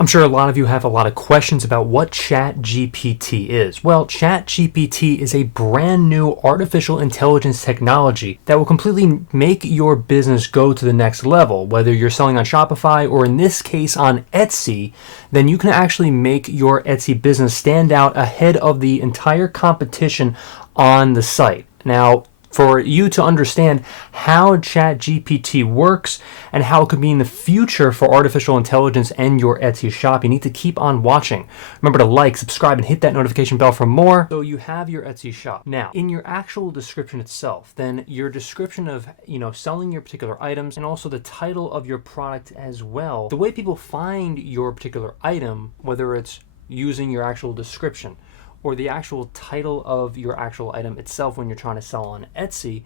I'm sure a lot of you have a lot of questions about what ChatGPT is. Well, ChatGPT is a brand new artificial intelligence technology that will completely make your business go to the next level. Whether you're selling on Shopify or in this case on Etsy, then you can actually make your Etsy business stand out ahead of the entire competition on the site. Now, for you to understand how ChatGPT works and how it could be in the future for artificial intelligence and your Etsy shop, you need to keep on watching. Remember to like, subscribe, and hit that notification bell for more. So you have your Etsy shop. Now, in your actual description itself, then your description of, selling your particular items and also the title of your product as well. The way people find your particular item, whether it's using your actual description or the actual title of your actual item itself when you're trying to sell on Etsy,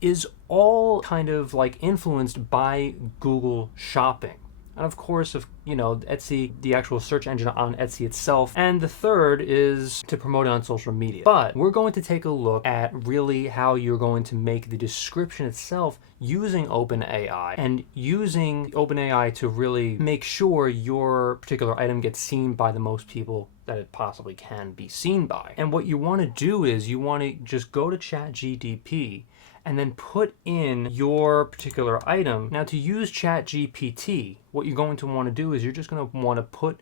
is all kind of like influenced by Google Shopping. And of course, Etsy, the actual search engine on Etsy itself. And the third is to promote it on social media. But we're going to take a look at really how you're going to make the description itself using OpenAI and using OpenAI to really make sure your particular item gets seen by the most people that it possibly can be seen by. And what you want to do is you want to just go to ChatGPT and then put in your particular item. Now, to use ChatGPT, what you're going to want to do is you're just going to want to put,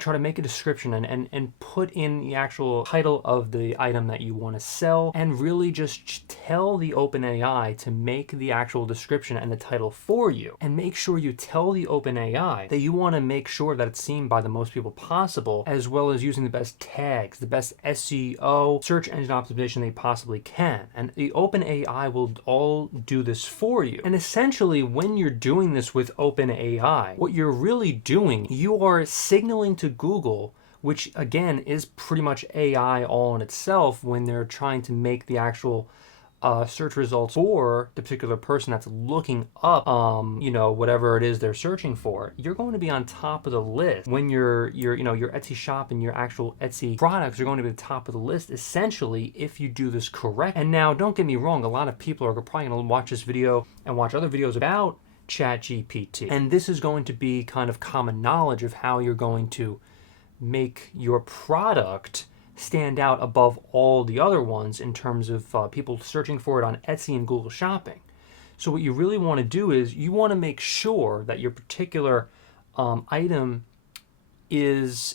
try to make a description and put in the actual title of the item that you want to sell, and really just tell the OpenAI to make the actual description and the title for you. And make sure you tell the OpenAI that you want to make sure that it's seen by the most people possible, as well as using the best tags, the best SEO, search engine optimization they possibly can. And the OpenAI will all do this for you. And essentially, when you're doing this with OpenAI, what you're really doing, you are signaling to Google, which again is pretty much AI all in itself, when they're trying to make the actual search results for the particular person that's looking up, whatever it is they're searching for. You're going to be on top of the list when your Etsy shop and your actual Etsy products are going to be the top of the list, essentially, if you do this correct. And now, don't get me wrong, a lot of people are probably going to watch this video and watch other videos about ChatGPT, and this is going to be kind of common knowledge of how you're going to make your product stand out above all the other ones in terms of people searching for it on Etsy and Google Shopping. So what you really want to do is you want to make sure that your particular item is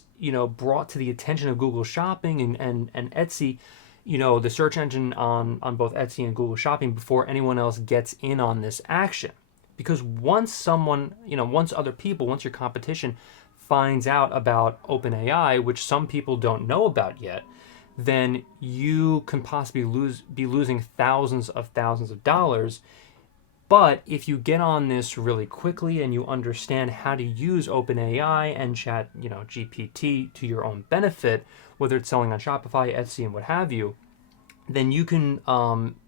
brought to the attention of Google Shopping and Etsy, the search engine on both Etsy and Google Shopping, before anyone else gets in on this action. Because once other people, once your competition finds out about OpenAI, which some people don't know about yet, then you can possibly be losing thousands of dollars. But if you get on this really quickly and you understand how to use OpenAI and GPT to your own benefit, whether it's selling on Shopify, Etsy, and what have you, then you can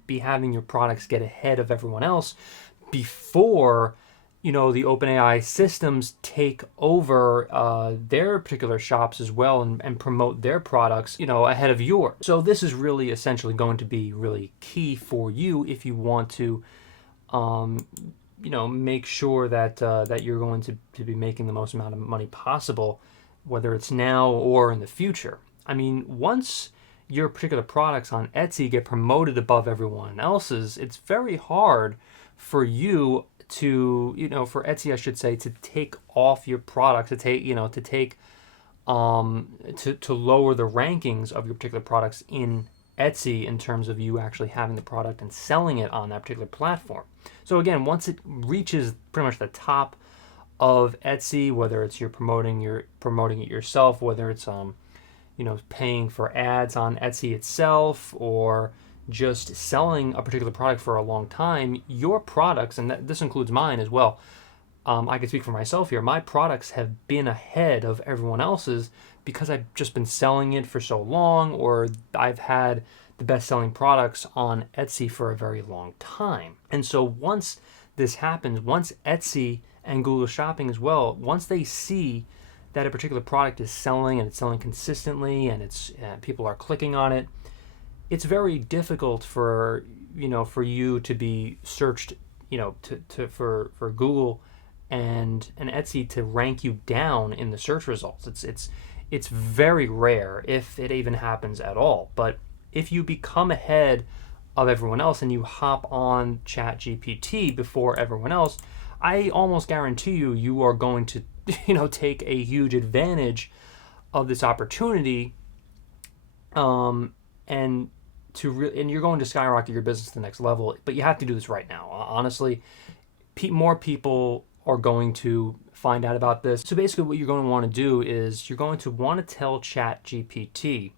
be having your products get ahead of everyone else before the OpenAI systems take over their particular shops as well and promote their products ahead of yours. So this is really essentially going to be really key for you if you want to make sure that you're going to be making the most amount of money possible, whether it's now or in the future. I mean, once your particular products on Etsy get promoted above everyone else's, it's very hard for you to, for Etsy, I should say, to take off your products, to lower the rankings of your particular products in Etsy in terms of you actually having the product and selling it on that particular platform. So again, once it reaches pretty much the top of Etsy, whether it's you're promoting it yourself, whether it's paying for ads on Etsy itself, or just selling a particular product for a long time, your products, and this includes mine as well, I can speak for myself here, my products have been ahead of everyone else's because I've just been selling it for so long, or I've had the best-selling products on Etsy for a very long time. And so once this happens, once Etsy and Google Shopping as well, once they see that a particular product is selling and it's selling consistently and it's people are clicking on it, it's very difficult for you to be searched, for Google and Etsy to rank you down in the search results. It's very rare if it even happens at all. But if you become ahead of everyone else and you hop on ChatGPT before everyone else, I almost guarantee you are going to take a huge advantage of this opportunity, and you're going to skyrocket your business to the next level. But you have to do this right now. Honestly, more people are going to find out about this. So basically what you're going to want to do is you're going to want to tell ChatGPT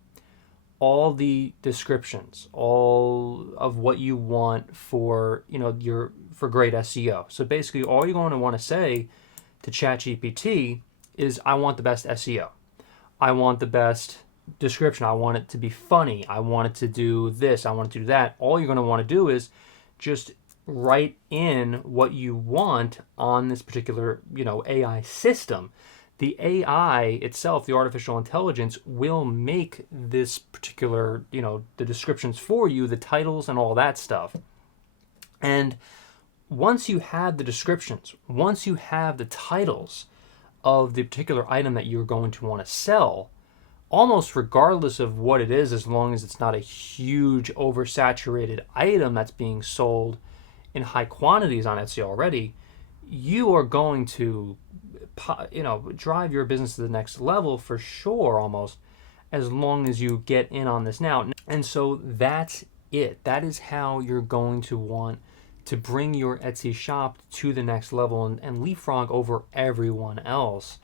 all the descriptions, all of what you want for, for great SEO. So basically all you're going to want to say to ChatGPT is, I want the best SEO. I want the best description. I want it to be funny. I want it to do this. I want it to do that. All you're going to want to do is just write in what you want on this particular, AI system. The AI itself, the artificial intelligence, will make this particular, the descriptions for you, the titles and all that stuff. And once you have the descriptions, once you have the titles of the particular item that you're going to want to sell, almost regardless of what it is, as long as it's not a huge oversaturated item that's being sold in high quantities on Etsy already, you are going to drive your business to the next level for sure, almost, as long as you get in on this now. And so that's it. That is how you're going to want to bring your Etsy shop to the next level and leapfrog over everyone else.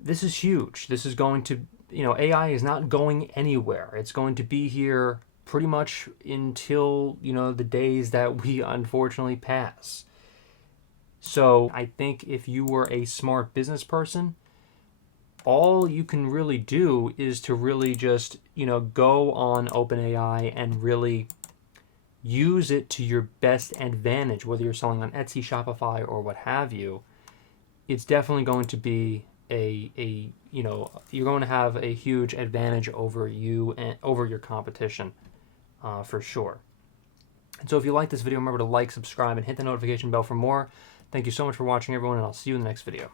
This is huge. This is going to, AI is not going anywhere. It's going to be here pretty much until, the days that we unfortunately pass. So I think if you were a smart business person, all you can really do is to really just, go on OpenAI and really use it to your best advantage, whether you're selling on Etsy, Shopify, or what have you. It's definitely going to be you're going to have a huge advantage over you and over your competition, for sure. And so if you like this video, remember to like, subscribe, and hit the notification bell for more. Thank you so much for watching, everyone, and I'll see you in the next video.